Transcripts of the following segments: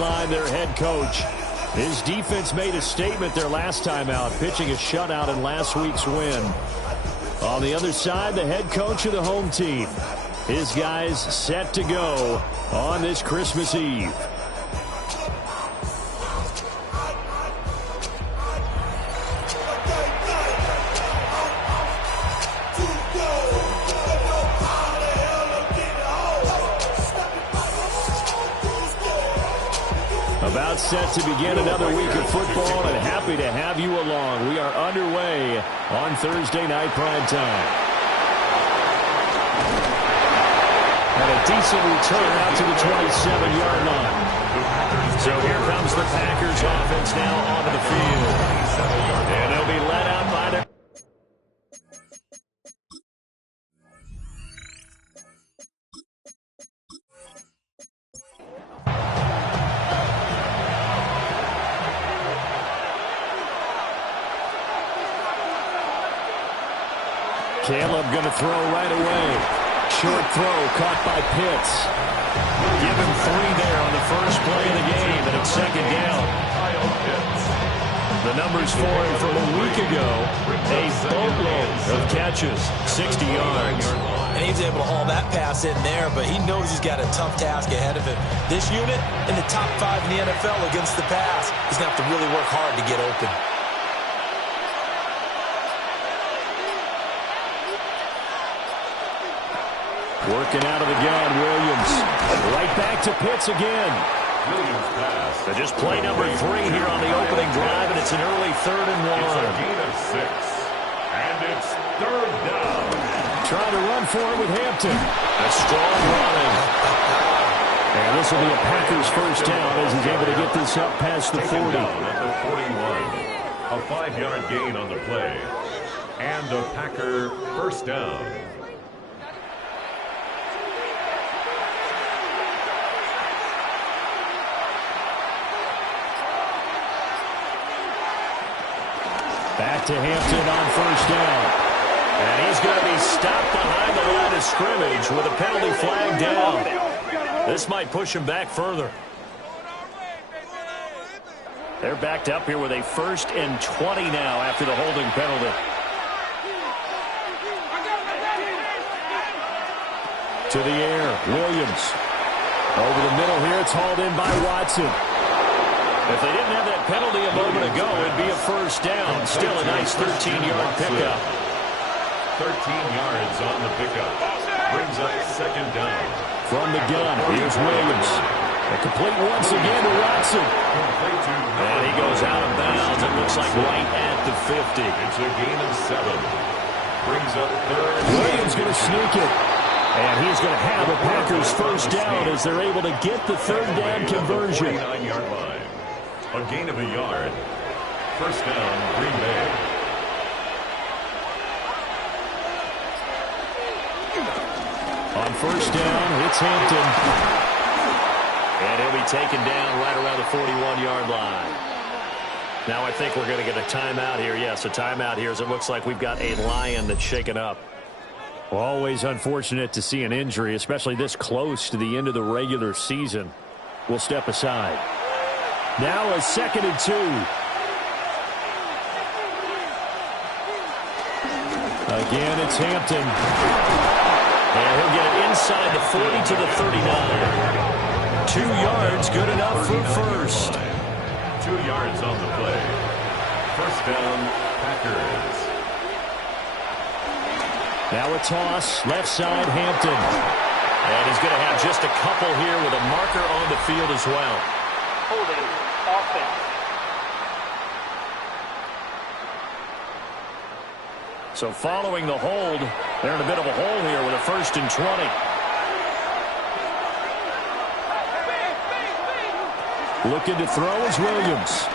sideline their head coach. His defense made a statement their last time out, pitching a shutout in last week's win. On the other side, the head coach of the home team. His guys set to go on this Christmas Eve. About set to begin another week of football, and happy to have you along. We are underway on Thursday night prime time. And a decent return out to the 27-yard line. So here comes the Packers offense now onto the field. And they'll be led out by their... Caleb going to throw right away. Short throw caught by Pitts. Give him 3 there on the first play of the game, and it's second down. The numbers for him from a week ago, a boatload of catches, 60 yards. And he was able to haul that pass in there, but he knows he's got a tough task ahead of him. This unit in the top 5 in the NFL against the pass. He's going to have to really work hard to get open. Working out of the gun, Williams. Right back to Pitts again. Williams pass. So just play number 3 here on the opening drive, and it's an early 3rd and 1. It's a gain of 6. And it's 3rd down. Trying to run for it with Hampton. A strong running. And this will be a Packers first down as he's able to get this up past the 40. Down at the 41. A 5-yard gain on the play. And a Packer first down. Back to Hampton on first down. And he's going to be stopped behind the line of scrimmage with a penalty flag down. This might push him back further. They're backed up here with a 1st and 20 now after the holding penalty. To the air, Williams. Over the middle here, it's hauled in by Watson. If they didn't have that penalty a moment ago, it'd be a first down. Still a nice 13-yard pickup. 13 yards on the pickup. Brings up second down. From the gun, here's Williams. A complete once again to Watson. And he goes out of bounds. It looks like right at the 50. It's a gain of 7. Brings up 3rd. Williams going to sneak it. And he's going to have a Packers first down as they're able to get the 3rd down conversion. 49-yard line. A gain of a yard. First down, Green Bay. On first down, it's Hampton. And he'll be taken down right around the 41-yard line. Now I think we're going to get a timeout here. Yes, a timeout here as it looks like we've got a Lion that's shaken up. Well, always unfortunate to see an injury, especially this close to the end of the regular season. We'll step aside. Now a 2nd and 2. Again, it's Hampton. And he'll get it inside the 40 to the 39. 2 yards, good enough for first. 2 yards on the play. First down, Packers. Now a toss, left side, Hampton. And he's going to have just a couple here with a marker on the field as well. Holding offense. So following the hold, they're in a bit of a hole here with a 1st and 20. Looking to throw is Williams.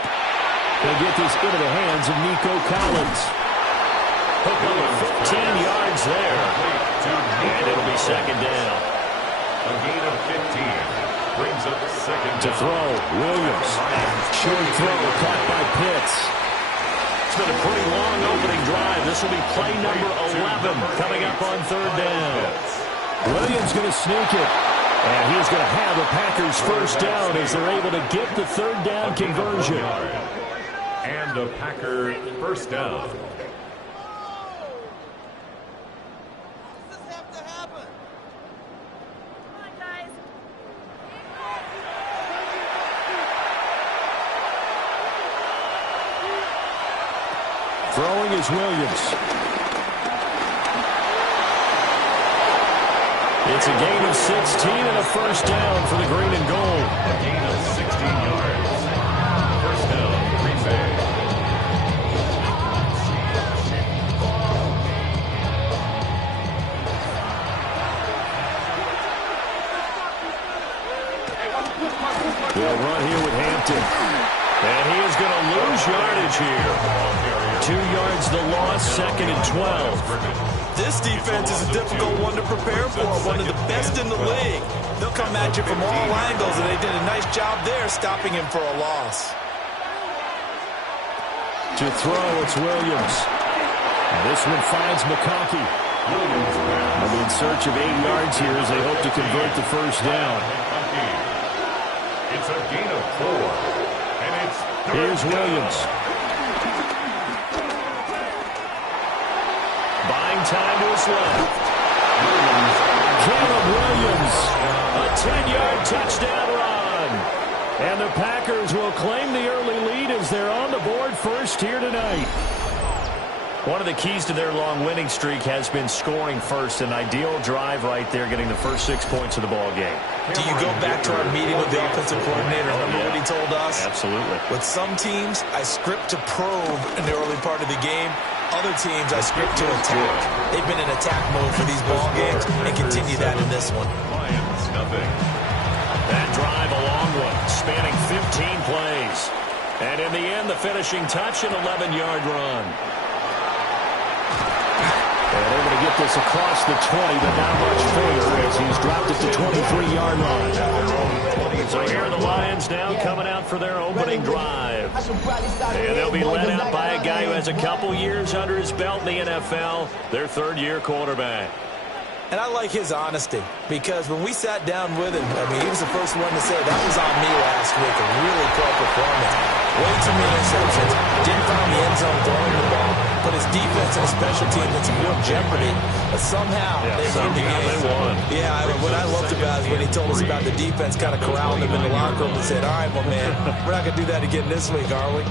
They get this into the hands of Nico Collins. Hook over 15 yards there. And it'll be second down. A gain of 15. Brings up second to down. throw, Williams. Short throw caught by Pitts. It's been a pretty long opening drive. This will be play number 11 coming up on 3rd down. Williams going to sneak it. And he's going to have a Packers first down as they're able to get the third down conversion. And a Packer first down. Throwing is Williams. It's a gain of 16 and a first down for the green and gold. A gain of 16 yards. First down, Green Bay. They'll run here with Hampton. And he is going to lose yardage here. 2 yards the loss, 2nd and 12. This defense is a difficult one to prepare for, one of the best in the league. They'll come at you from all angles, and they did a nice job there stopping him for a loss. To throw, it's Williams. And this one finds McConkey. They'll be in search of 8 yards here as they hope to convert the first down. It's a gain of 4. And it's Here's Williams. Buying time to his left. Caleb Williams. A 10-yard touchdown run. And the Packers will claim the early lead as they're on the board first here tonight. One of the keys to their long winning streak has been scoring first. An ideal drive right there, getting the first 6 points of the ball game. Do you go back to our meeting with the offensive coordinator? Remember what he told us? Absolutely. With some teams, I script to probe in the early part of the game. Other teams, I script to attack. They've been in attack mode for these ball games and continue that in this one. Lions, nothing. That drive a long one, spanning 15 plays. And in the end, the finishing touch, an 11-yard run. And able to get this across the 20, but not much further as he's dropped it to 23-yard line. So here are the Lions now coming out for their opening drive. And they'll be led out by a guy who has a couple years under his belt in the NFL, their third-year quarterback. And I like his honesty, because when we sat down with him, I mean, he was the first one to say, that was on me last week, a really poor performance. Way too many interceptions, didn't find the end zone throwing the ball, but his defense and his special team in some real jeopardy. But somehow they won the game. Yeah, what I loved about it is when he told us about the defense kind of corralling him in the locker room and said, all right, well, man, we're not going to do that again this week, are we?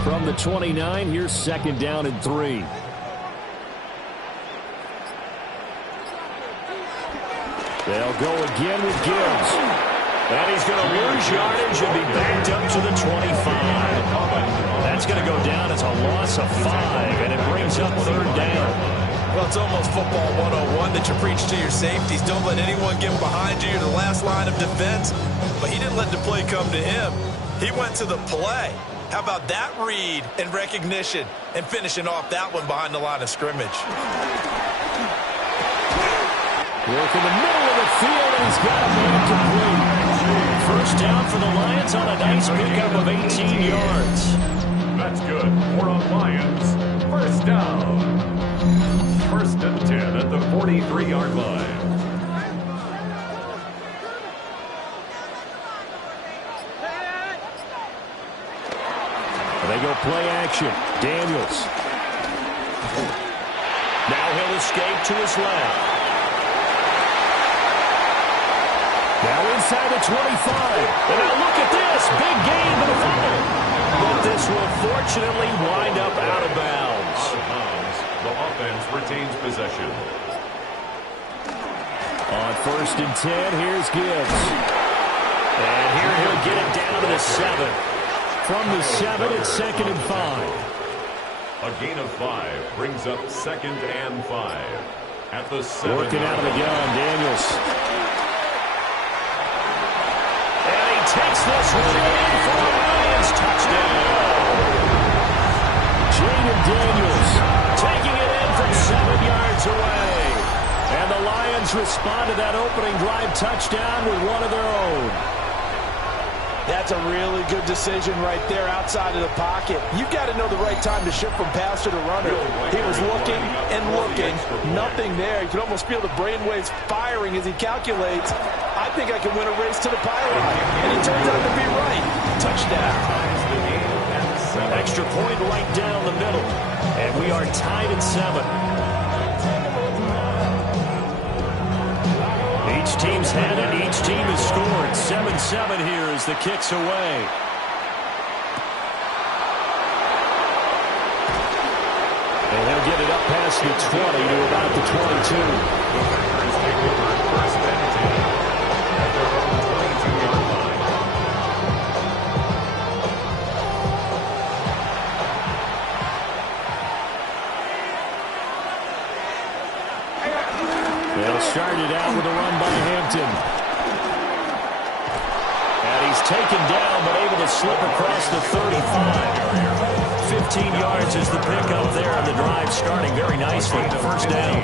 From the 29, here's 2nd down and 3. They'll go again with Gibbs. And he's going to lose yardage and be backed up to the 25. That's going to go down as a loss of 5, and it brings up 3rd down. Well, it's almost football 101 that you preach to your safeties. Don't let anyone get behind you. You're the last line of defense. But he didn't let the play come to him. He went to the play. How about that read and recognition and finishing off that one behind the line of scrimmage? Work in the middle of the field, and he's got a man complete. First down for the Lions on a nice pickup of 18 yards. That's good. 4 on Lions. First down. 1st and 10 at the 43-yard line. They go play action. Daniels. Now he'll escape to his left. Now inside the 25. And now look at this. Big gain for the fumble. But this will fortunately wind up out of bounds. Out of bounds. The offense retains possession. On 1st and 10, here's Gibbs. And here he'll get it down to the 7. From the 7, it's 2nd and 5. A gain of 5 brings up 2nd and 5. At the 7. Working out of the gun, Daniels. And he takes this one in for a Lions touchdown. Jaden Daniels taking it in from 7 yards away. And the Lions respond to that opening drive touchdown with one of their own. That's a really good decision right there outside of the pocket. You've got to know the right time to shift from passer to runner. He was looking and looking. Nothing there. You can almost feel the brainwaves firing as he calculates, I think I can win a race to the pylon. And he turns out to be right. Touchdown. Extra point right down the middle. And we are tied at 7. Each team's had it. Each team has scored. 7-7 here as the kick's away. And he'll get it up past the 20 to about the 22. First and 10 at their own 22-yard line. They'll start it out with a run by Hampton. And he's taken down but able to slip across the 35. 15 yards is the pickup there, and the drive starting very nicely. First down.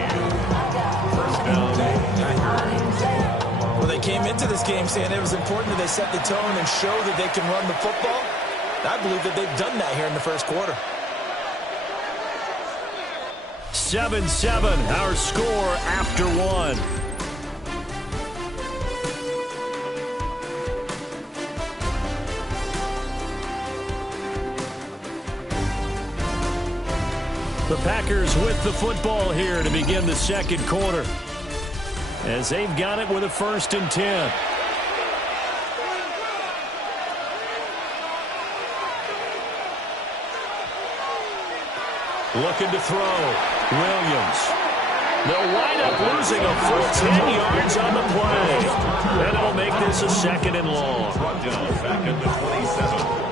Well, they came into this game saying it was important that they set the tone and show that they can run the football. I believe that they've done that here in the first quarter. 7-7, our score after 1. The Packers with the football here to begin the second quarter, as they've got it with a 1st and 10. Looking to throw. Williams. They'll wind up losing a full 10 yards on the play. And it'll make this a 2nd and long. Brought down back at the 27.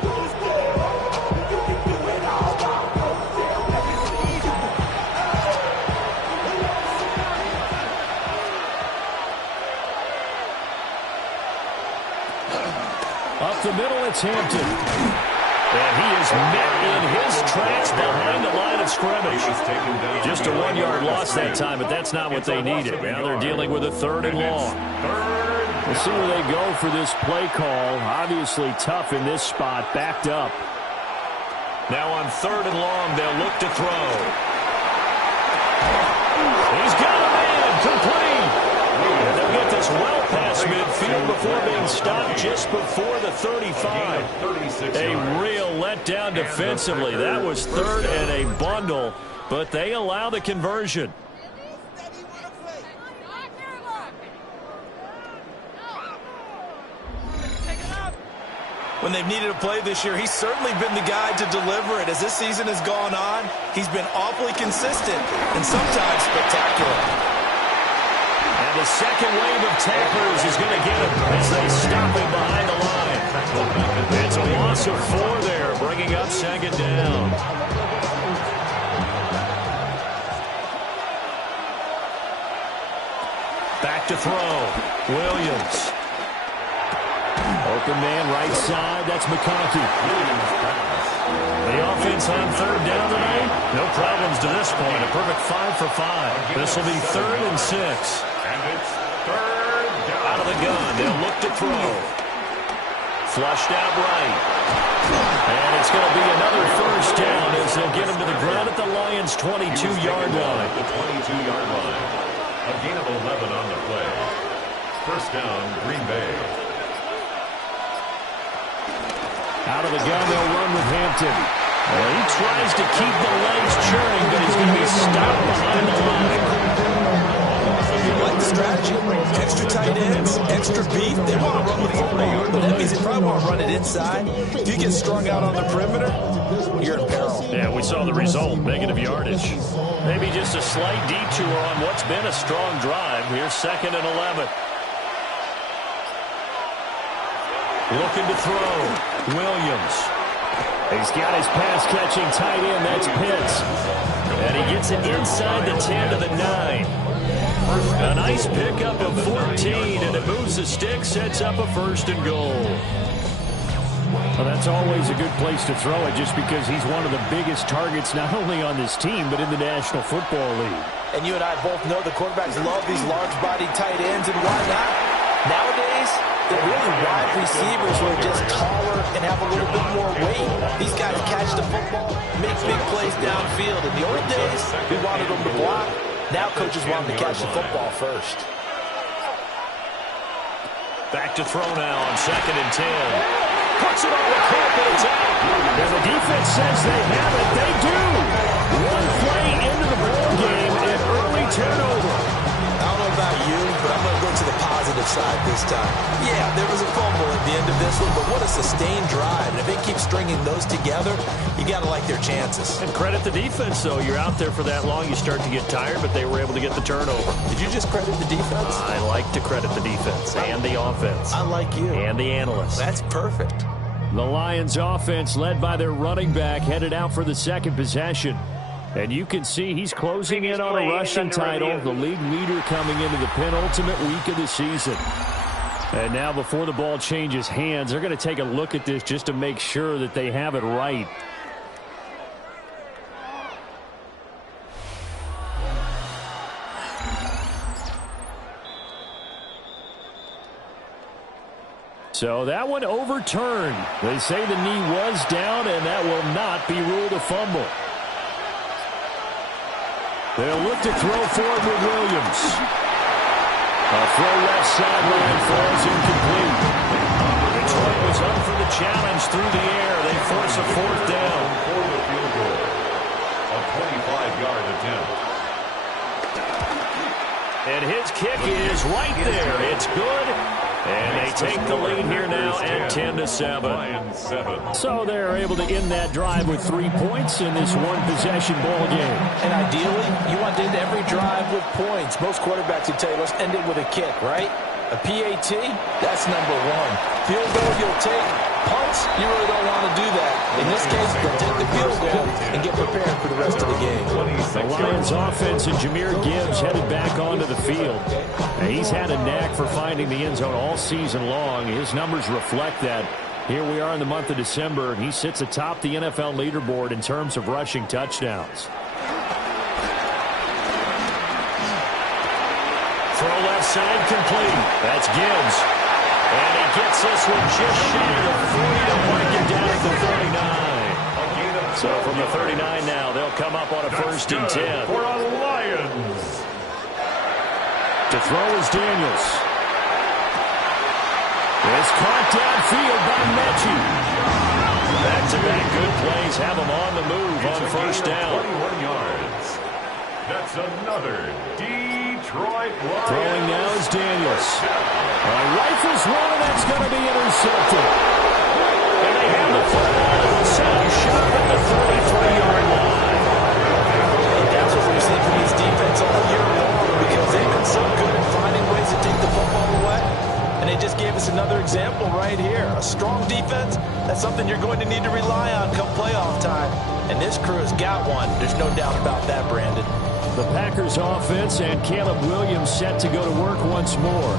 Up the middle, it's Hampton. And he is met in his tracks behind the line of scrimmage. Just a 1-yard loss that time, but that's not what they needed. Now they're dealing with a 3rd and long. We'll see where they go for this play call. Obviously tough in this spot, backed up. Now on 3rd and long, they'll look to throw. He's got a man, complete. And they'll get this well past midfield before being stopped just before the 35. A real letdown defensively. That was 3rd and a bundle, but they allow the conversion. When they've needed a play this year, he's certainly been the guy to deliver it. As this season has gone on, he's been awfully consistent and sometimes spectacular. And the second wave of tacklers is going to get him as they stop him behind the line. It's a loss of 4 there, bringing up 2nd down. Back to throw. Williams. Open man right side. That's McConkey. The offense on 3rd down tonight. No problems to this point. A perfect 5 for 5. This will be 3rd and 6. And it's 3rd down. Out of the gun. They'll look to throw. Flushed out right. And it's going to be another 1st down as they'll get him to the ground at the Lions' 22-yard line. The 22-yard line. A gain of 11 on the play. 1st down, Green Bay. Out of the gun, they'll run with Hampton. Well, he tries to keep the legs churning, but he's going to be stopped behind the line. You like the strategy? Extra tight ends, extra beef. They want to run the football, but that means they probably want to run it inside. If you get strung out on the perimeter, you're in peril. Yeah, we saw the result, negative yardage. Maybe just a slight detour on what's been a strong drive. Here's 2nd and 11. Looking to throw. Williams. He's got his pass-catching tight end. That's Pitts. And he gets it inside the 10 to the 9. A nice pickup of 14, and it moves the stick, sets up a 1st and goal. Well, that's always a good place to throw it just because he's one of the biggest targets not only on this team but in the National Football League. And you and I both know the quarterbacks love these large-bodied tight ends, and why not? Nowadays, they're really wide receivers who are just taller and have a little bit more weight. These guys catch the football, make big plays downfield. In the old days, we wanted them to block. Now coaches want them to catch the football first. Back to throw now on 2nd and 10. Puts it on the carpet. It's out. And the defense says they have it. They do. One play into the ball game, an early turnover. I don't know about you, but I'm going to go to the positive side this time. Yeah, there was a fumble at the end of this one, but what a sustained drive. And if they keep stringing those together, you got to like their chances. And credit the defense, though. You're out there for that long, you start to get tired, but they were able to get the turnover. Did you just credit the defense? I like to credit the defense and the offense. I like you. And the analysts. That's perfect. The Lions offense, led by their running back, headed out for the second possession. And you can see he's closing in on a rushing title, the league leader coming into the penultimate week of the season. And now before the ball changes hands, they're going to take a look at this just to make sure that they have it right. So that one overturned. They say the knee was down, and that will not be ruled a fumble. They'll look to throw forward with Williams. A throw left sideline falls incomplete. Detroit was up for the challenge through the air. They force a 4th down. For the field goal. A 25-yard attempt. And his kick is right there. It's good. And they take the lead here now at 10-7. So they're able to end that drive with 3 points in this one-possession ball game. And ideally, you want to end every drive with points. Most quarterbacks would tell you, let's end it with a kick, right? A PAT, that's number one. Field goal you'll take. Punts, you really don't want to do that. In this case, they'll take the field goal and get prepared for the rest of the game. The Lions offense and Jahmyr Gibbs headed back onto the field. And he's had a knack for finding the end zone all season long. His numbers reflect that. Here we are in the month of December, and he sits atop the NFL leaderboard in terms of rushing touchdowns. Throw left side complete. That's Gibbs. And he gets this one just shy of the 40 to mark it down at the 39. So from the 39 now, they'll come up on a 1st and 10. For a Lions. To throw is Daniels. It's caught downfield by Mechie. Back-to-back good plays have him on the move on 1st down. 21 yards. That's another Detroit Lions. Throwing now is Daniels. Rifles one, and that's going to be intercepted. And they have the football set up shot at the 33-yard line. And that's what we've seen from this defense all year long, because they've been so good at finding ways to take the football away. And they just gave us another example right here. A strong defense, that's something you're going to need to rely on come playoff time. And this crew has got one. There's no doubt about that, Brandon. The Packers offense and Caleb Williams set to go to work once more.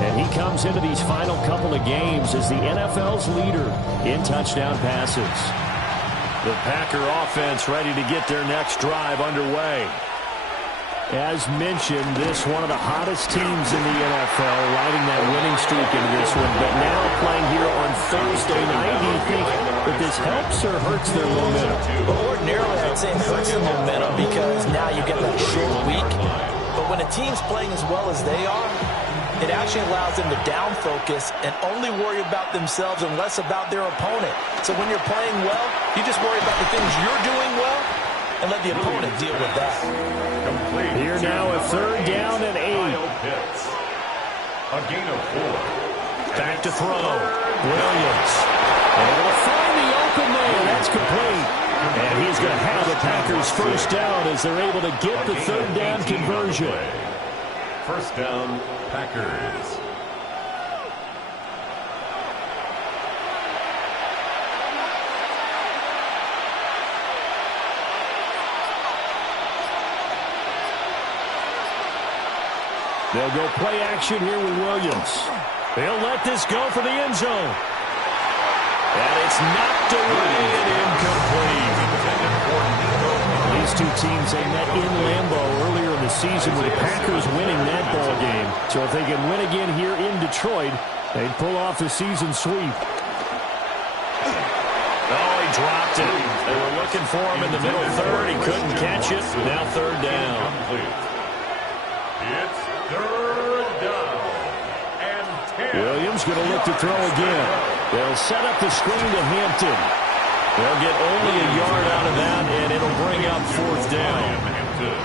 And he comes into these final couple of games as the NFL's leader in touchdown passes. The Packer offense ready to get their next drive underway. As mentioned, this one of the hottest teams in the NFL, riding that winning streak into this one. But now playing here on Thursday night, do you think that this helps or hurts their momentum? Well, ordinarily, I'd say it hurts the momentum because now you get that short week. But when a team's playing as well as they are, it actually allows them to down focus and only worry about themselves and less about their opponent. So when you're playing well, you just worry about the things you're doing well and let the opponent deal with that. Here now a 3rd down and 8. A gain of 4. Back to throw. Williams. Able to find the open man. That's complete. And he's going to have the Packers 1st down as they're able to get the 3rd down conversion. 1st down, Packers. They'll go play action here with Williams. They'll let this go for the end zone. And it's knocked away and incomplete. These two teams, they met in Lambeau earlier in the season with the Packers winning that ball game. So if they can win again here in Detroit, they'd pull off the season sweep. Oh, he dropped it. They were looking for him in the middle third. He couldn't catch it. Now third down. It's third down. And 10. Williams going to look to throw again. They'll set up the screen to Hampton. They'll get only a yard out of that, and it'll bring up fourth down.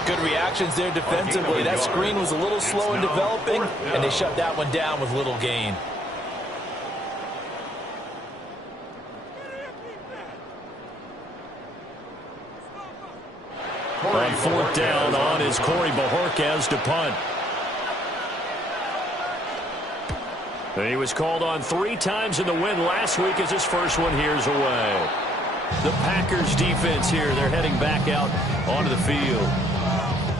Good reactions there defensively. That screen was a little slow in developing, and they shut that one down with little gain. On fourth down on is Corey Bojorquez to punt. And he was called on 3 times in the win last week as his first one here's away. The Packers defense here, they're heading back out onto the field.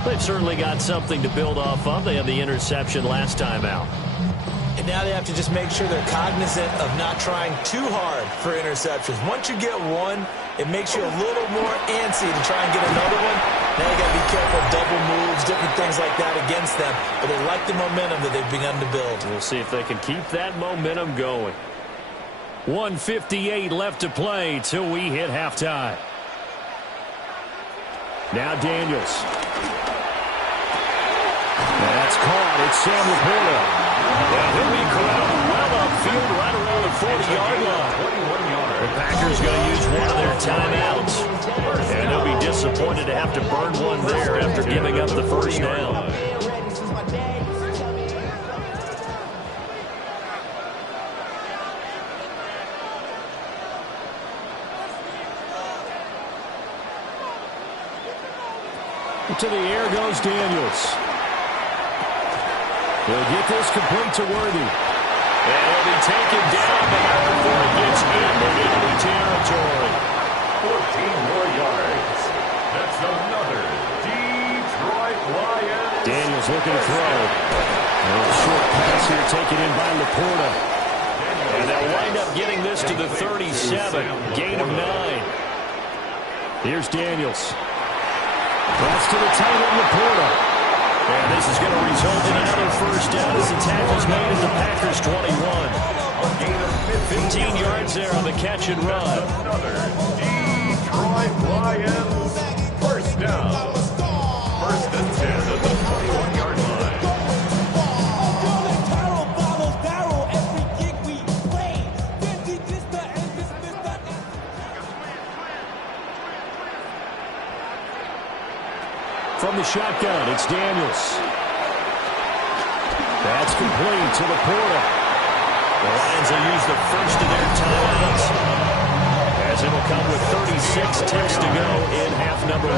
They've certainly got something to build off of. They had the interception last time out. And now they have to just make sure they're cognizant of not trying too hard for interceptions. Once you get one, it makes you a little more antsy to try and get another one. Now you got to be careful of double moves, different things like that against them. But they like the momentum that they've begun to build. We'll see if they can keep that momentum going. 1:58 left to play till we hit halftime. Now Daniels. That's caught. It's Sam Laporta. And he'll be corralled well upfield right around the 40-yard line. The Packers going to use one of their timeouts. And they'll be disappointed to have to burn one there after giving up the first down. To the air goes Daniels. He'll get this complete to Worthy. And he'll be taken down, but not before he gets into enemy territory. 14 more yards. That's another Detroit Lions. Daniels looking to throw. A short pass here taken in by Laporta. And they'll wind up getting this to the 37. Gain of 9. Here's Daniels. Pass to the tight end, Laporta. And this is going to result in another first down as the tackle's made at the Packers 21. 15 yards there on the catch and run. Another Detroit Lions first down. First and 10 at the 21-yard line. From the shotgun, it's Daniels. That's complete to Laporta. The Lions will use the first of their timeouts, as it'll come with 36 ticks to go in half number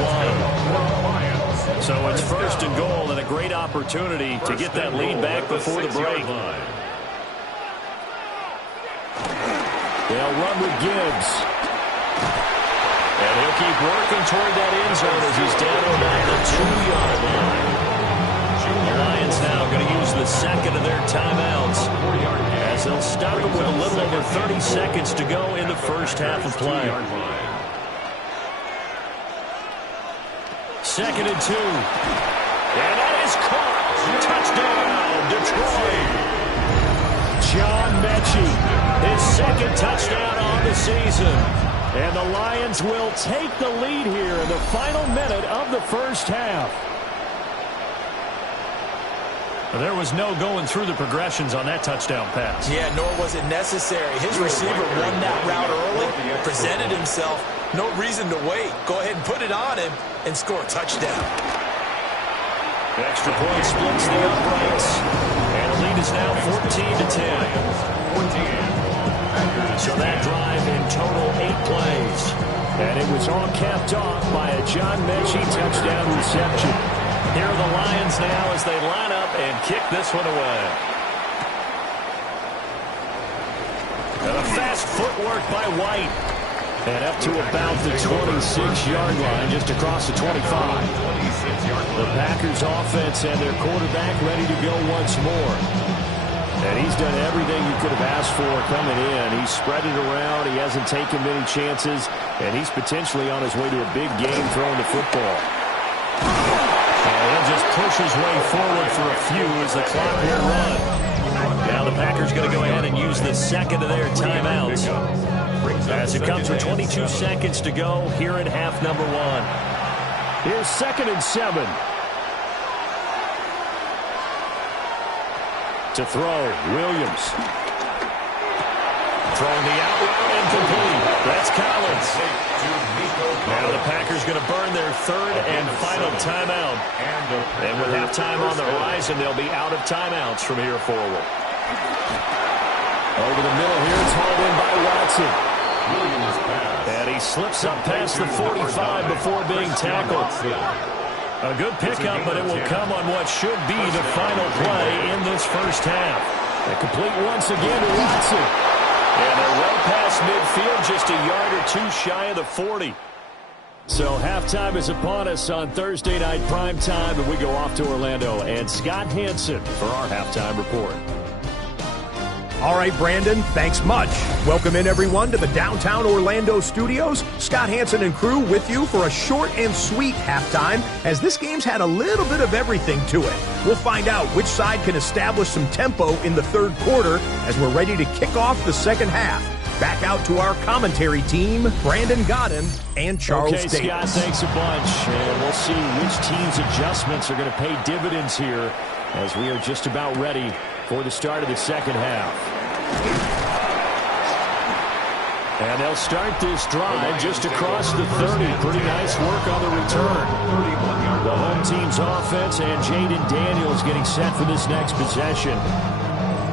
1. So it's first and goal and a great opportunity to get that lead back before the break. They'll run with Gibbs. And he'll keep working toward that end zone as he's down about the 2-yard line. The Lions now going to use the second of their timeouts as they'll stop him with a little over 30 seconds to go in the first half of play. Second and 2. And that is caught. Touchdown, Detroit. John Mechie, his second touchdown on the season. And the Lions will take the lead here in the final minute of the first half. There was no going through the progressions on that touchdown pass. Yeah, nor was it necessary. His receiver won that route early, presented himself. No reason to wait. Go ahead and put it on him and score a touchdown. Extra point splits the uprights. And the lead is now 14-10. So that drive in total 8 plays. And it was all capped off by a John Mechie touchdown reception. Here are the Lions now as they line up and kick this one away. And a fast footwork by White. And up to about the 26-yard line, just across the 25. The Packers offense and their quarterback ready to go once more. And he's done everything you could have asked for coming in. He's spread it around. He hasn't taken many chances. And he's potentially on his way to a big game throwing the football. And He'll just push his way forward for a few as the clock will run. Now the Packers going to go ahead and use the second of their timeouts as it comes with 22 seconds to go here in half number one. Here's 2nd and 7. To throw, Williams. Throwing the out route incomplete. That's Collins. Now the Packers going to burn their 3rd and final timeout. And with halftime on the horizon, they'll be out of timeouts from here forward. Over the middle here, it's hauled in by Watson. And he slips up past the 45 before being tackled. A good pickup, but it will come on what should be the final play in this first half. A complete once again to Watson. And they're well past midfield, just a yard or two shy of the 40. So halftime is upon us on Thursday night primetime, and we go off to Orlando. And Scott Hanson for our halftime report. All right, Brandon, thanks much. Welcome in, everyone, to the downtown Orlando studios. Scott Hanson and crew with you for a short and sweet halftime, as this game's had a little bit of everything to it. We'll find out which side can establish some tempo in the third quarter as we're ready to kick off the second half. Back out to our commentary team, Brandon Godden and Charles Davis. Okay, Scott, thanks a bunch. And we'll see which team's adjustments are going to pay dividends here as we are just about ready for the start of the second half. And they'll start this drive just across the 30. Pretty nice work on the return. The home team's offense and Jaden Daniels getting set for this next possession.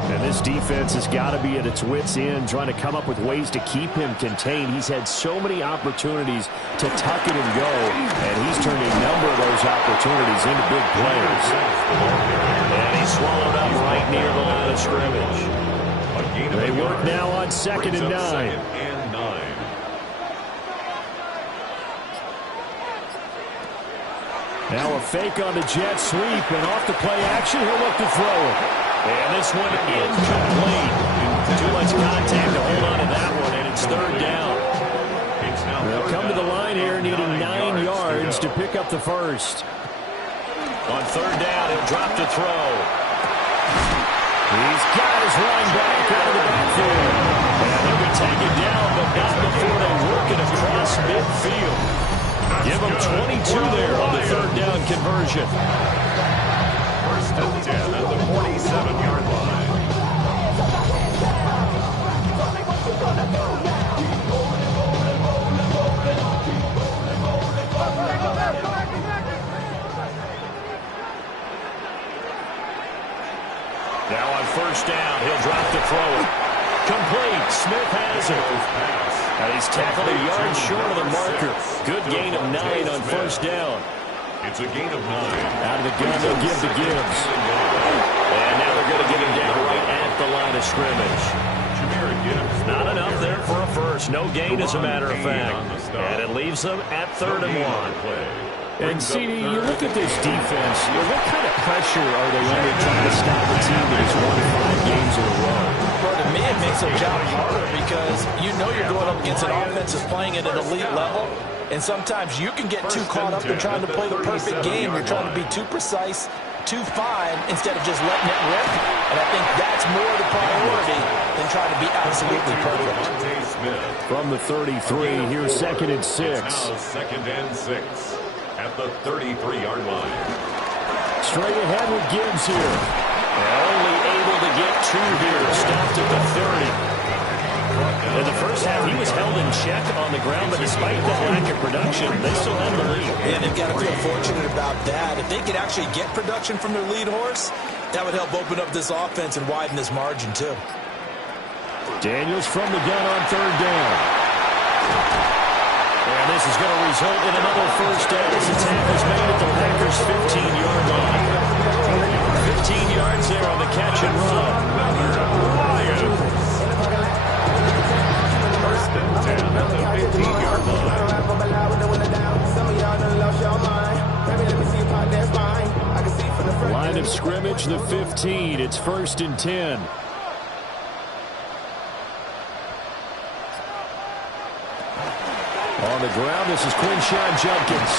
And this defense has got to be at its wits' end, trying to come up with ways to keep him contained. He's had so many opportunities to tuck it and go, and he's turned a number of those opportunities into big plays. And he's swallowed up right near the line of scrimmage. They work now on 2nd and 9. Now a fake on the jet sweep, and off the play action, he'll look to throw it. And this one incomplete. Too much contact to hold on to that one, and it's 3rd down. They'll come to the line here, needing 9 yards to pick up the first. On 3rd down, he'll drop to throw. He's got his running back out of the backfield. And he'll be taken down, but not before they work it across midfield. Give him 22 there on the 3rd down conversion. 1st and 10 at the 47-yard line. Now on 1st down, he'll drop the throw. Complete. Smith has it. And he's tackled a yard short of the marker. Good gain of 9 on 1st down. It's a gain of 9. Out of the gun, they'll give to Gibbs. And now they're going to get him down right at the line of scrimmage. Not enough there for a first. No gain, as a matter of fact. And it leaves them at 3rd and 1. And, CD, you look at this defense, what kind of pressure are they under trying to stop a team that has won 5 games in a row? Well, to me, it makes their job harder because you know you're going up against an offense that's playing at an elite level. And sometimes you can get too caught up in trying to play the perfect game. You're trying to be too precise, too fine, instead of just letting it rip. And I think that's more the priority than trying to be absolutely perfect. From the 33, here's 2nd and 6. 2nd and 6 at the 33-yard line. Straight ahead with Gibbs here. Only able to get 2 here. Stopped at the 30. In the first half, he was held in check on the ground, but despite that lack of production, they still have the lead. And they've got to feel fortunate about that. If they could actually get production from their lead horse, that would help open up this offense and widen this margin, too. Daniels from the gun on 3rd down. And this is going to result in another first down as the tackle's made at the Packers' 15-yard line. 15 yards there on the catch and run. At the 15-yard line. Line of scrimmage, the 15. It's 1st and 10. On the ground, this is Quinshon Judkins.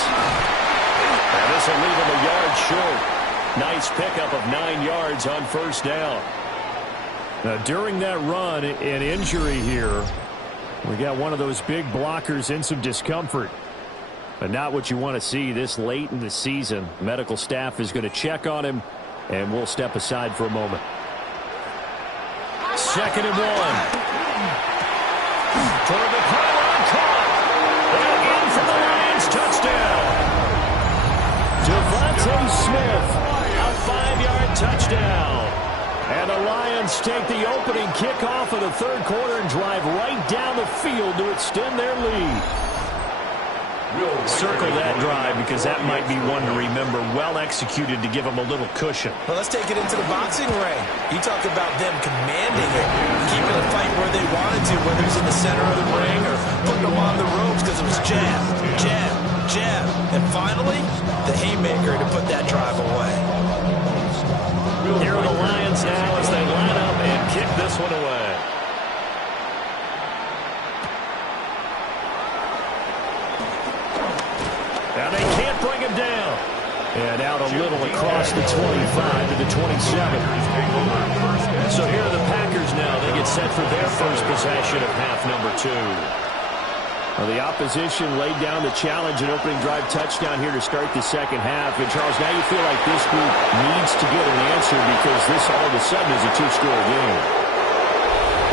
And this will leave him a yard short. Nice pickup of 9 yards on first down. Now, during that run, an injury here. We got one of those big blockers in some discomfort. But not what you want to see this late in the season. Medical staff is going to check on him, and we'll step aside for a moment. 2nd and 1. Toward the pylon, caught. And in for the Lions, touchdown. Devontae Smith, a 5-yard touchdown. And the Lions take the opening kickoff of the third quarter and drive right down the field to extend their lead. Circle that drive because that might be one to remember. Well executed to give them a little cushion. Well, let's take it into the boxing ring. You talk about them commanding it, keeping the fight where they wanted to, whether it's in the center of the ring or putting them on the ropes because it was jab, jab, jab. And finally, the haymaker to put that drive away. Here are the Lions now as they line up and kick this one away. Now they can't bring him down. And out a little across the 25 to the 27. So here are the Packers now. They get set for their first possession of half number 2. Well, the opposition laid down the challenge and opening drive touchdown here to start the second half. And, Charles, now you feel like this group needs to get an answer because this all of a sudden is a 2-score game.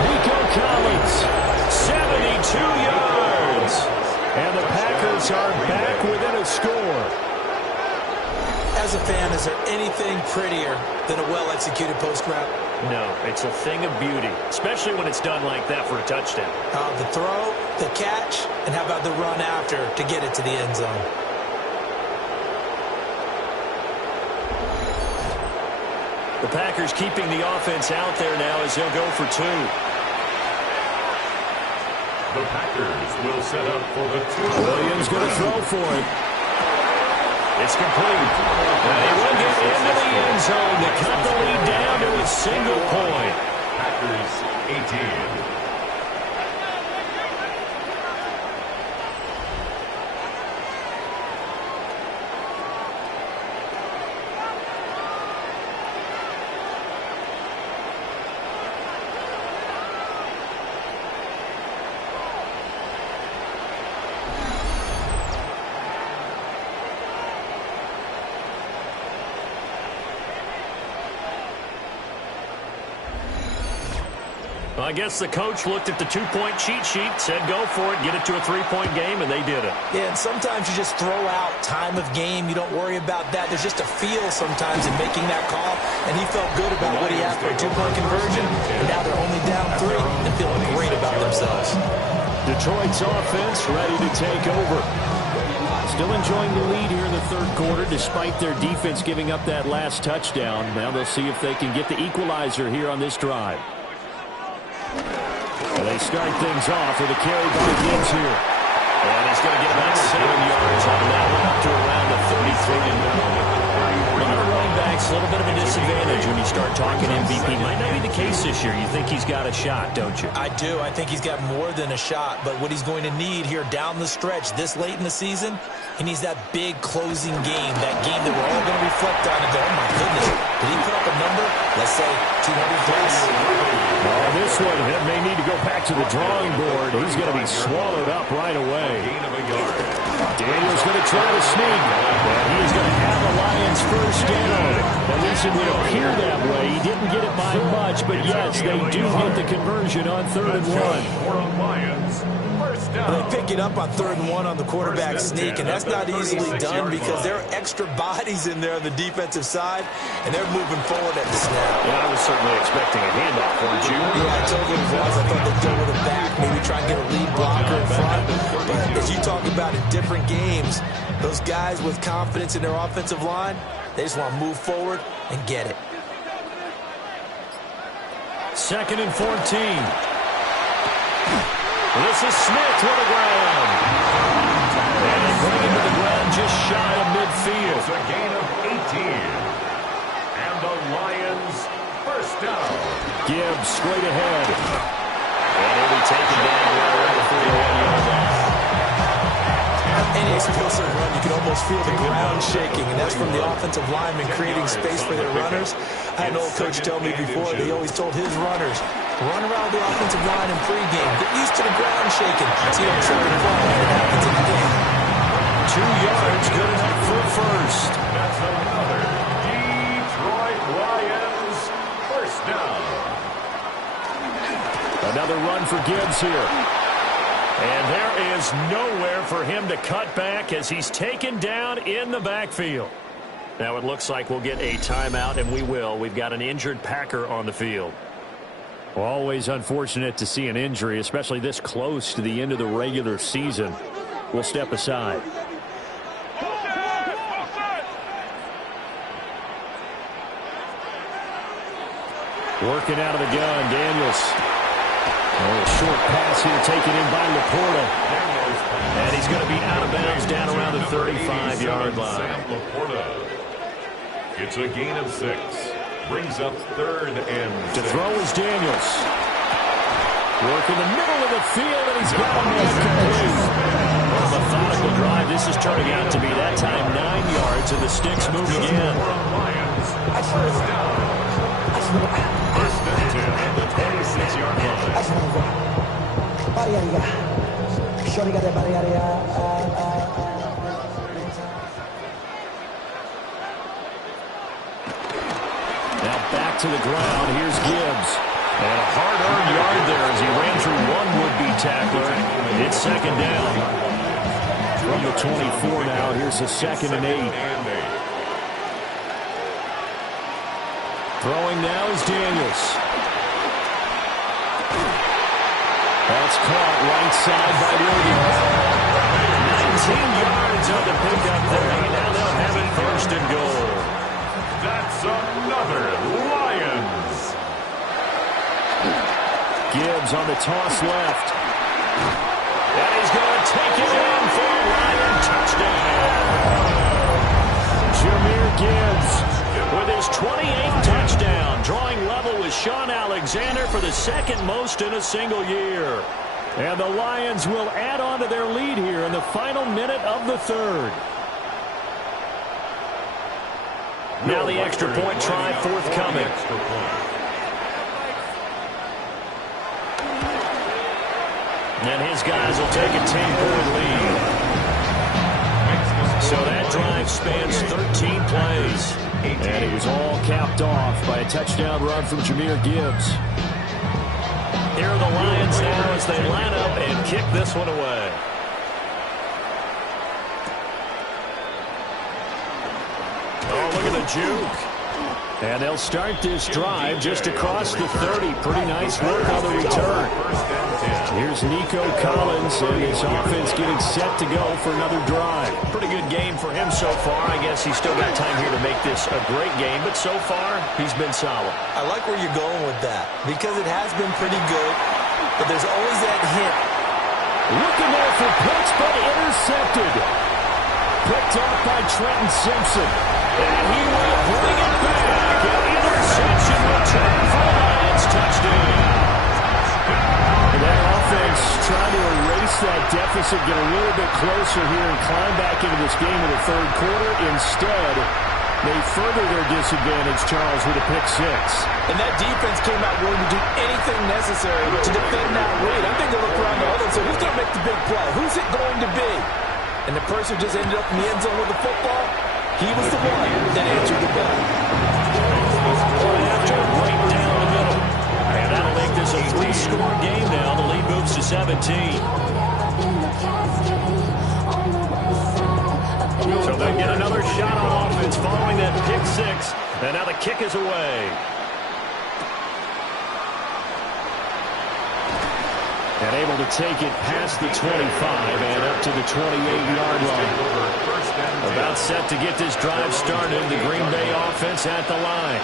Nico Collins, 72 yards. And the Packers are back within a score. As a fan, is there anything prettier than a well-executed post route? No, it's a thing of beauty, especially when it's done like that for a touchdown. The throw, the catch, and how about the run after to get it to the end zone? The Packers keeping the offense out there now as they'll go for 2. The Packers will set up for the 2. Williams going to throw for it. It's complete. And they will get into the end zone to cut the lead down to a single point. Packers 18. Well, I guess the coach looked at the 2-point cheat sheet, said go for it, get it to a 3-point game, and they did it. Yeah, and sometimes you just throw out time of game. You don't worry about that. There's just a feel sometimes in making that call, and he felt good about what he had for a 2-point conversion, and now they're only down 3 and feeling great about themselves. Detroit's offense ready to take over. Still enjoying the lead here in the third quarter despite their defense giving up that last touchdown. Now they'll see if they can get the equalizer here on this drive. And they start things off with a carry by Gibbs here. And he's going to get about 7 yards on that one up to around the 33. A lot of running backs, a little bit of a disadvantage when you start talking MVP. Might not be the case this year. You think he's got a shot, don't you? I do. I think he's got more than a shot. But what he's going to need here down the stretch this late in the season, he needs that big closing game, that game that we're all going to reflect on and go, oh, my goodness, did he put up a number? Let's say 200 plus. Oh, this one may need to go back to the drawing board. He's going to be swallowed up right away. Daniel's going to try to sneak. And he's going to have the Lions first down. At least it would appear that way. He didn't get it by much, but yes, they do get the conversion on 3rd and 1. They pick it up on 3rd and 1 on the quarterback sneak, and that's not easily done because there are extra bodies in there on the defensive side, and they're moving forward at the snap. Yeah, I was certainly expecting a handoff, weren't you? Yeah, I totally was. I thought they'd go with it back, maybe try and get a lead blocker in front. But as you talk about in different games, those guys with confidence in their offensive line, they just want to move forward and get it. 2nd and 14. This is Smith to the ground. And they bring him to the ground just shy of midfield. It's a gain of 18. And the Lions first down. Gibbs straight ahead. And he'll be taken down right around the 41-yard line. Any explosive run, you can almost feel the ground shaking, and that's from the offensive linemen creating space for their runners. I had an old coach tell me before, they always told his runners, run around the offensive line in pregame. Get used to the ground shaking. See them trying to when it happens in the game. 2 yards, good enough for first. That's another Detroit Lions first down. Another run for Gibbs here. And there is nowhere for him to cut back as he's taken down in the backfield. Now it looks like we'll get a timeout, and we will. We've got an injured Packer on the field. Always unfortunate to see an injury, especially this close to the end of the regular season. We'll step aside. Working out of the gun, Daniels. A short pass here taken in by Laporta. And he's going to be out of bounds down around the 35-yard line. It's a gain of 6. Brings up 3rd and To 6. throw is Daniels. Work in the middle of the field, and he's got him incomplete. What a methodical drive. This is turning out to be that time 9 yards, and the sticks move again. First down. First and 10 at the 26-yard line. Now back to the ground. Here's Gibbs. And a hard-earned yard there as he ran through one would-be tackler. It's second down. From the 24 now, here's a 2nd and 8. Throwing now is Daniels. That's caught right side by Williams. 19 yards on the pickup there. And now they'll have it 1st and goal. That's another Lions. Gibbs on the toss left. And he's going to take it in for a Lion touchdown. Jahmyr Gibbs With his 28th touchdown, drawing level with Sean Alexander for the 2nd most in a single year. And the Lions will add on to their lead here in the final minute of the 3rd. Now the extra point try forthcoming. And his guys will take a 10-point lead. So that drive spans 13 plays. And it was all capped off by a touchdown run from Jahmyr Gibbs. Here are the Lions now as they line up and kick this one away. Oh, look at the juke. And they'll start this drive just across the 30. Pretty nice work on the return. Here's Nico Collins and his offense getting set to go for another drive. Pretty good game for him so far. I guess he's still got time here to make this a great game, but so far, he's been solid. I like where you're going with that because it has been pretty good, but there's always that hint. Looking there for Pitts, but intercepted. Picked off by Trenton Simpson. And he will bring it back. An interception return for the Lions touchdown. And that offense trying to erase that deficit, get a little bit closer here and climb back into this game in the 3rd quarter. Instead, they further their disadvantage, Charles, with a pick 6. And that defense came out willing to do anything necessary to defend that lead. I think they look around the other and say, who's going to make the big play? Who's it going to be? And the person who just ended up in the end zone with the football, he was the one that answered the bell. After right down the middle. And that'll make this a 3-score game now. The lead moves to 17. So they get another shot on offense following that pick 6. And now the kick is away. And able to take it past the 25 and up to the 28-yard line. About set to get this drive started. The Green Bay offense at the line.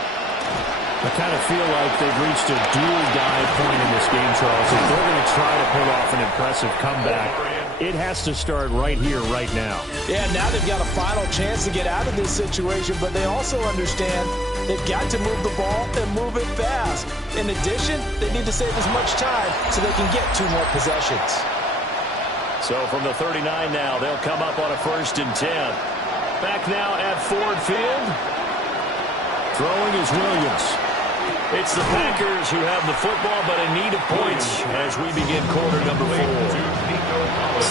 I kind of feel like they've reached a do-or-die point in this game, Charles. If they're going to try to pull off an impressive comeback, it has to start right here, right now. Yeah, now they've got a final chance to get out of this situation, but they also understand they've got to move the ball and move it fast. In addition, they need to save as much time so they can get 2 more possessions. So from the 39 now, they'll come up on a 1st and 10. Back now at Ford Field. Throwing is Williams. It's the Packers who have the football, but in need of points as we begin quarter number 4.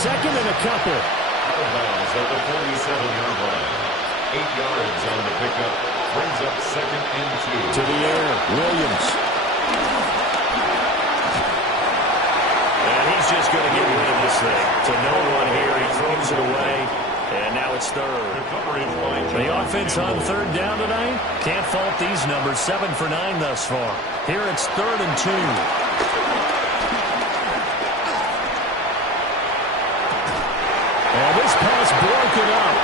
Second and a couple. Out of bounds at the 47-yard line. 8 yards on the pickup. Brings up 2nd and 2. To the air, Williams. And he's just going to get rid of this thing. To no one here. He throws it away. And now it's 3rd. The offense on 3rd down tonight. Can't fault these numbers. 7 for 9 thus far. Here it's 3rd and 2. And this pass broken up.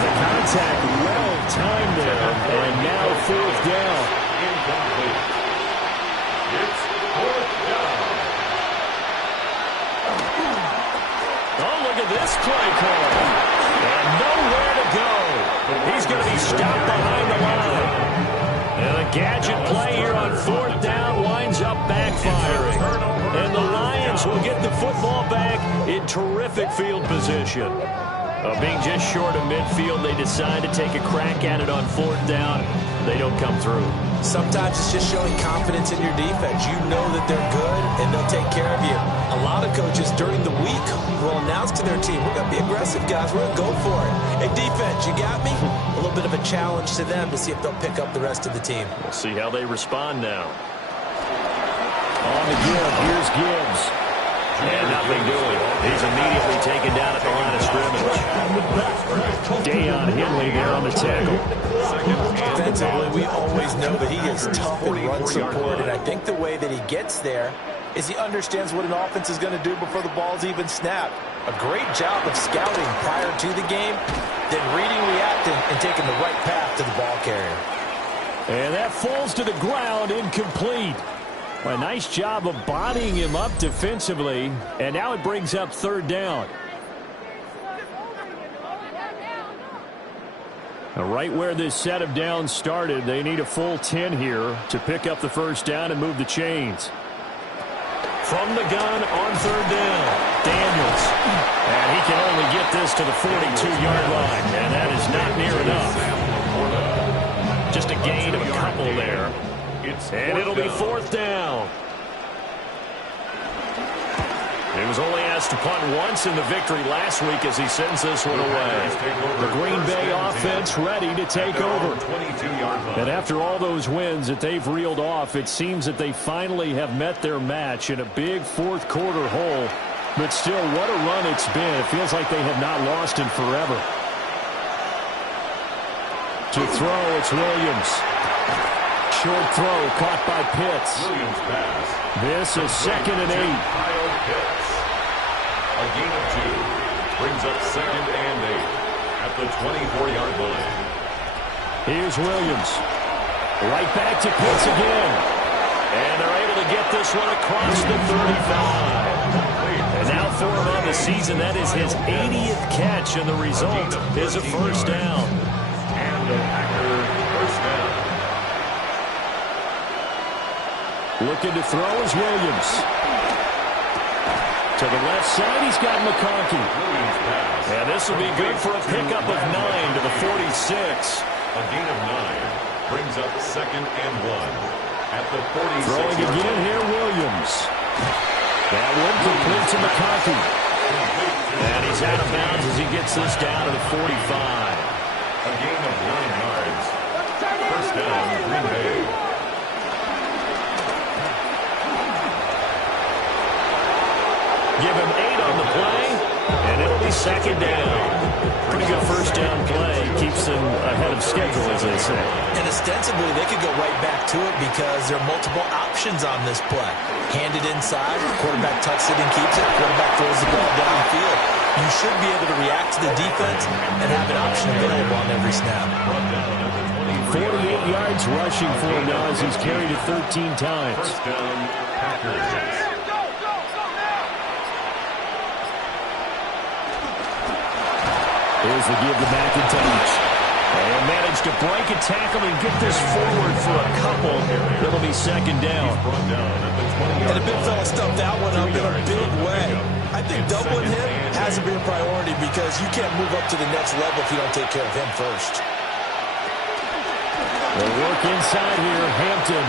The contact well timed there. And now 4th down. Incomplete. It's 4th down. Oh, look at this play call. And nowhere to go. He's going to be stopped behind the line. And a gadget play here on 4th down winds up backfiring. And the Lions will get the football back in terrific field position. Being just short of midfield, they decide to take a crack at it on 4th down. They don't come through. Sometimes it's just showing confidence in your defense. You know that they're good, and they'll take care of you. A lot of coaches during the week will announce to their team, we're going to be aggressive, guys. We're going to go for it. Hey, defense, you got me? A little bit of a challenge to them to see if they'll pick up the rest of the team. We'll see how they respond now. On the give, here's Gibbs. And nothing doing. He's immediately taken down at the line of scrimmage. Deion Henley there on the tackle. Defensively, we always know that he is tough in run support, and I think the way that he gets there is he understands what an offense is going to do before the ball's even snapped. A great job of scouting prior to the game, then reading, reacting, and taking the right path to the ball carrier. And that falls to the ground, incomplete. A nice job of bodying him up defensively, and now it brings up 3rd down. Now, right where this set of downs started, they need a full 10 here to pick up the 1st down and move the chains. From the gun on 3rd down, Daniels. And he can only get this to the 42-yard line, and that is not near enough. Just a gain of a couple there. And it'll be 4th down. He was only asked to punt once in the victory last week as he sends this one away. The Green Bay offense ready to take over. And after all those wins that they've reeled off, it seems that they finally have met their match in a big 4th quarter hole. But still, what a run it's been. It feels like they have not lost in forever. To throw, it's Williams. Short throw caught by Pitts. Williams pass. This is 2nd and 8. Kyle Pitts. A gain of 2. Brings up 2nd and 8 at the 24-yard line. Here's Williams. Right back to Pitts again. And they're able to get this one across the 35. And now for him on the season, that is his 80th catch, and the result is a 1st down. And a Packer 1st down. Looking to throw is Williams. To the left side, he's got McConkey. Williams pass. And this will be good for a pickup of 9 to the 46. A gain of 9. Brings up 2nd and 1 at the 46. Throwing again here, Williams. That one complete to McConkey. And he's out of bounds as he gets this down to the 45. A gain of 9 yards. 1st down, Green Bay. Give him 8 on the play, and it'll be 2nd down. Pretty good 1st down play. Keeps them ahead of schedule, as they say. And ostensibly, they could go right back to it because there are multiple options on this play. Hand it inside, quarterback tucks it and keeps it, quarterback throws the ball downfield. You should be able to react to the defense and have an option available on every snap. 48 yards rushing for him now as he's carried it 13 times. 1st down, Packers. Here's the give to McIntosh. And managed to break a tackle and get this forward for a couple. It'll it'll be second down. And the big fella stuffed that one up in a big way. I think doubling him has to be a priority because you can't move up to the next level if you don't take care of him first. They'll work inside here, Hampton.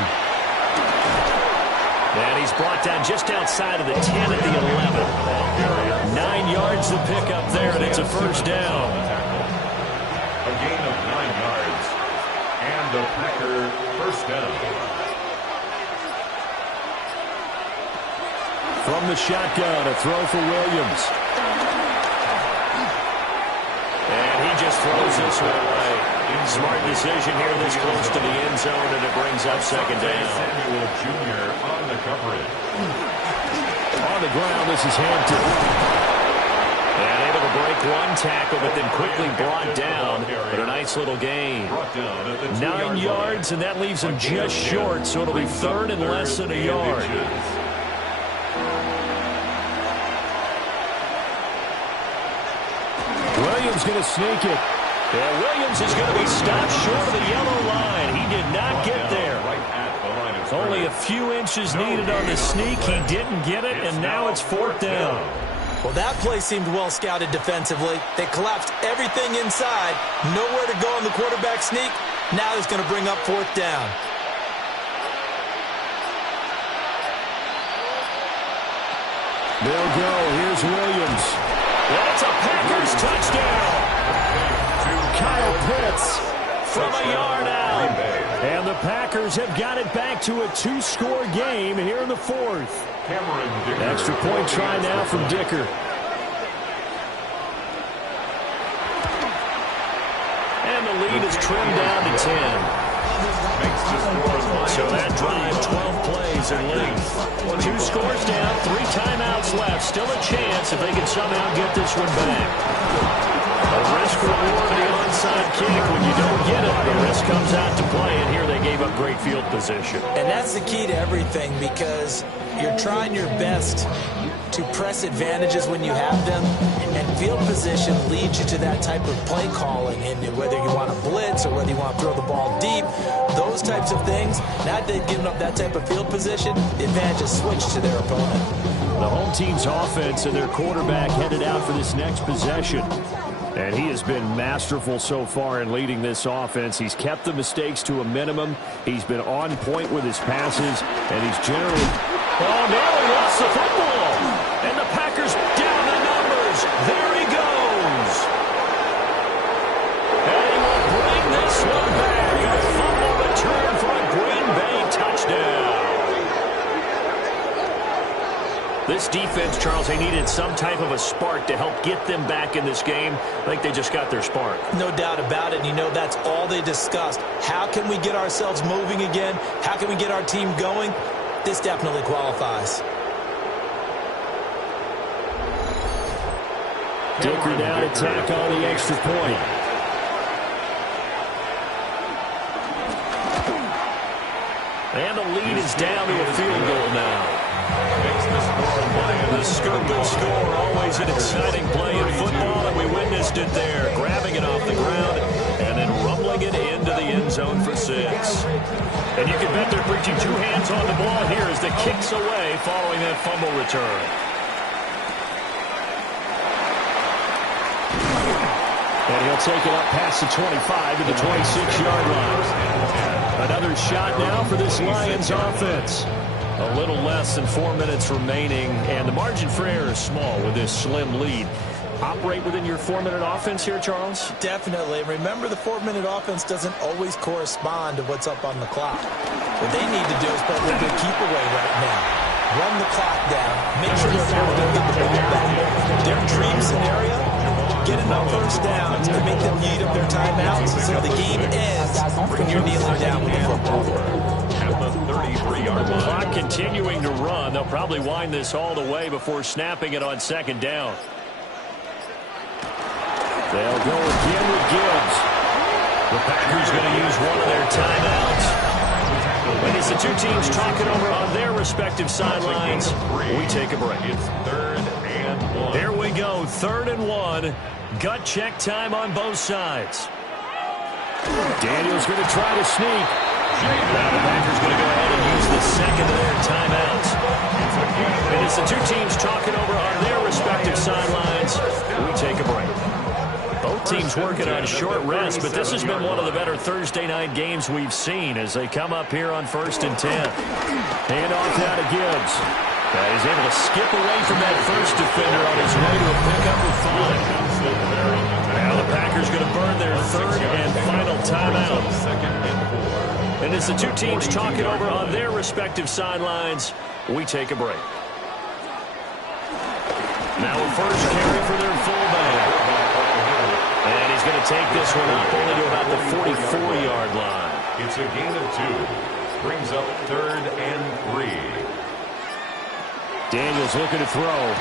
And he's brought down just outside of the 10 at the 11. 9 yards to pick up there, and it's a first down. A gain of 9 yards. And the Packer first down. From the shotgun, a throw for Williams. And he just throws this one away. Smart decision here this close to the end zone, and it brings up second down. Samuel Jr. on the coverage. On the ground, this is Hampton. And able to break one tackle, but then quickly brought down. But a nice little gain. 9 yards, and that leaves him just short, so it'll be third and less than a yard. Williams going to sneak it. Yeah, Williams is going to be stopped short of the yellow line. He did not get there. Only a few inches needed on the sneak. He didn't get it, and now it's fourth down. Well, that play seemed well scouted defensively. They collapsed everything inside. Nowhere to go on the quarterback sneak. Now he's going to bring up fourth down. They'll go. Here's Williams. That's a Packers touchdown. Kyle Pitts From a yard out. And the Packers have got it back to a 2-score game here in the fourth. Extra point try now from Dicker. And the lead is trimmed down to 10. So that drive, 12 plays in length. 2 scores down, 3 timeouts left. Still a chance if they can somehow get this one back. A risk-reward of the onside kick. When you don't get it, the risk comes out to play, and here they gave up great field position. And that's the key to everything because you're trying your best to press advantages when you have them, and field position leads you to that type of play calling, and whether you want to blitz or whether you want to throw the ball deep, those types of things. Now that they've given up that type of field position, the advantage is switched to their opponent. The home team's offense and their quarterback headed out for this next possession. And he has been masterful so far in leading this offense. He's kept the mistakes to a minimum. He's been on point with his passes, and he's generally... Oh, now he lost the football. And the Packers down the numbers. There he goes. And he will bring this one back. A fumble return for a Green Bay touchdown. This defense, Charles, they needed some type of a spark to help get them back in this game. I think they just got their spark. No doubt about it. And you know that's all they discussed. How can we get ourselves moving again? How can we get our team going? This definitely qualifies. Dicker now to tack on the extra point. And the lead is down to a field goal now. The good score, always an exciting play in football, and we witnessed it there. Grabbing it off the ground and then rumbling it into the end zone for 6. And you can bet they're preaching 2 hands on the ball here as the kick's away following that fumble return. And he'll take it up past the 25 to the 26-yard line. Another shot now for this Lions offense. A little less than 4 minutes remaining, and the margin for error is small with this slim lead. Operate within your 4-minute offense here, Charles? Definitely. Remember, the 4-minute offense doesn't always correspond to what's up on the clock. What they need to do is play a little bit keep away right now. Run the clock down. Make sure they're able to get the ball back. Their dream scenario, get enough first downs to make them eat up their timeouts so the game ends when you're kneeling down with the football. The clock continuing to run. They'll probably wind this all the way before snapping it on second down. They'll go again with Gibbs. The Packers going to use one of their timeouts. And as the two teams talk it over on their respective sidelines, we take a break. It's 3rd and 1. Here we go, 3rd and 1. Gut check time on both sides. Daniel's going to try to sneak. Now the Packers going to go ahead and teams working on short rest, but this has been one of the better Thursday night games we've seen as they come up here on 1st and 10. Hand off now to Gibbs. He's able to skip away from that first defender on his way to a pickup of 5. Now the Packers going to burn their third and final timeout. And as the two teams talk it over on their respective sidelines, we take a break. Now a first carry for their fullback. And he's going to take this one up only to about the 44-yard line. It's a gain of 2. Brings up 3rd and 3. Daniels looking to throw.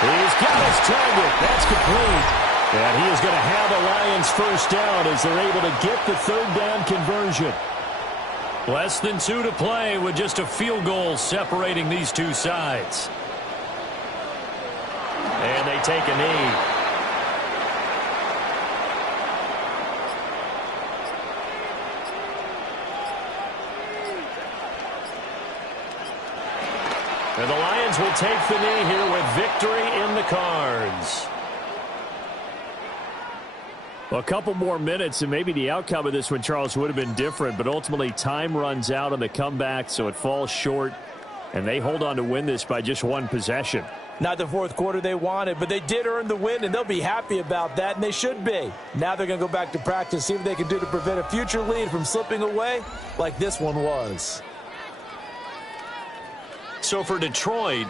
He's got his target. That's complete. And he is going to have the Lions first down as they're able to get the third down conversion. Less than 2 to play with just a field goal separating these two sides. And they take a knee. And the Lions will take the knee here with victory in the cards. A couple more minutes, and maybe the outcome of this one, Charles, would have been different. But ultimately, time runs out on the comeback, so it falls short. And they hold on to win this by just one possession. Not the fourth quarter they wanted, but they did earn the win, and they'll be happy about that, and they should be. Now they're going to go back to practice, see what they can do to prevent a future lead from slipping away like this one was. So for Detroit,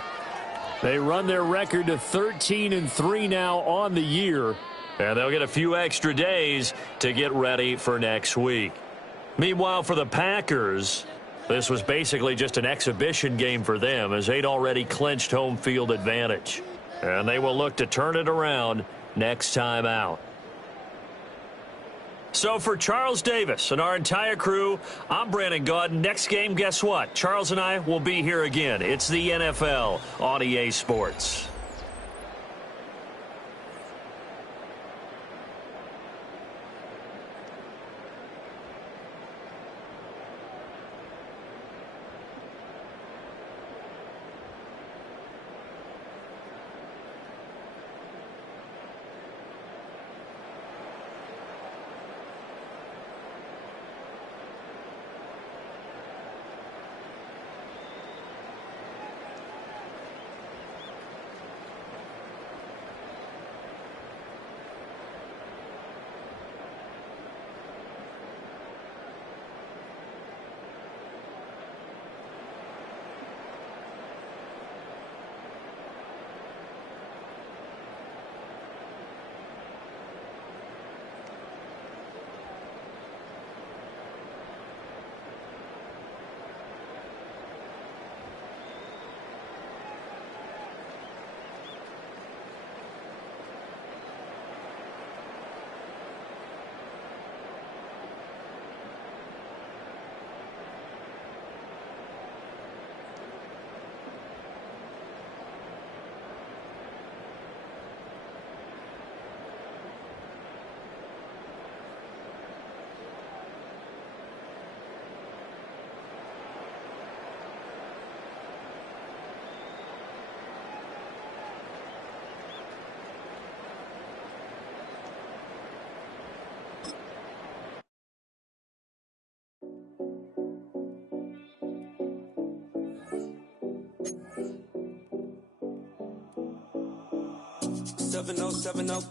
they run their record to 13-3 now on the year. And they'll get a few extra days to get ready for next week. Meanwhile, for the Packers, this was basically just an exhibition game for them as they'd already clinched home field advantage. And they will look to turn it around next time out. So for Charles Davis and our entire crew, I'm Brandon Gaudin. Next game, guess what? Charles and I will be here again. It's the NFL on EA Sports.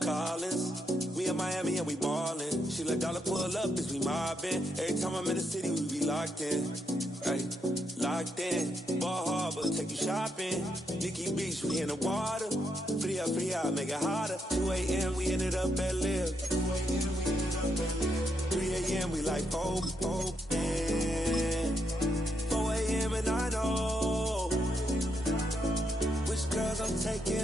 Collins. We in Miami and we ballin'. She let dollar pull up, bitch, we mobbin'. Every time I'm in the city, we be locked in. Ay, locked in. Ball Harbor, take you shopping. Nikki Beach, we in the water. Free up, make it hotter. 2 a.m., we ended up at Live. 3 a.m., we like open. 4 a.m. and I know which girls I'm taking.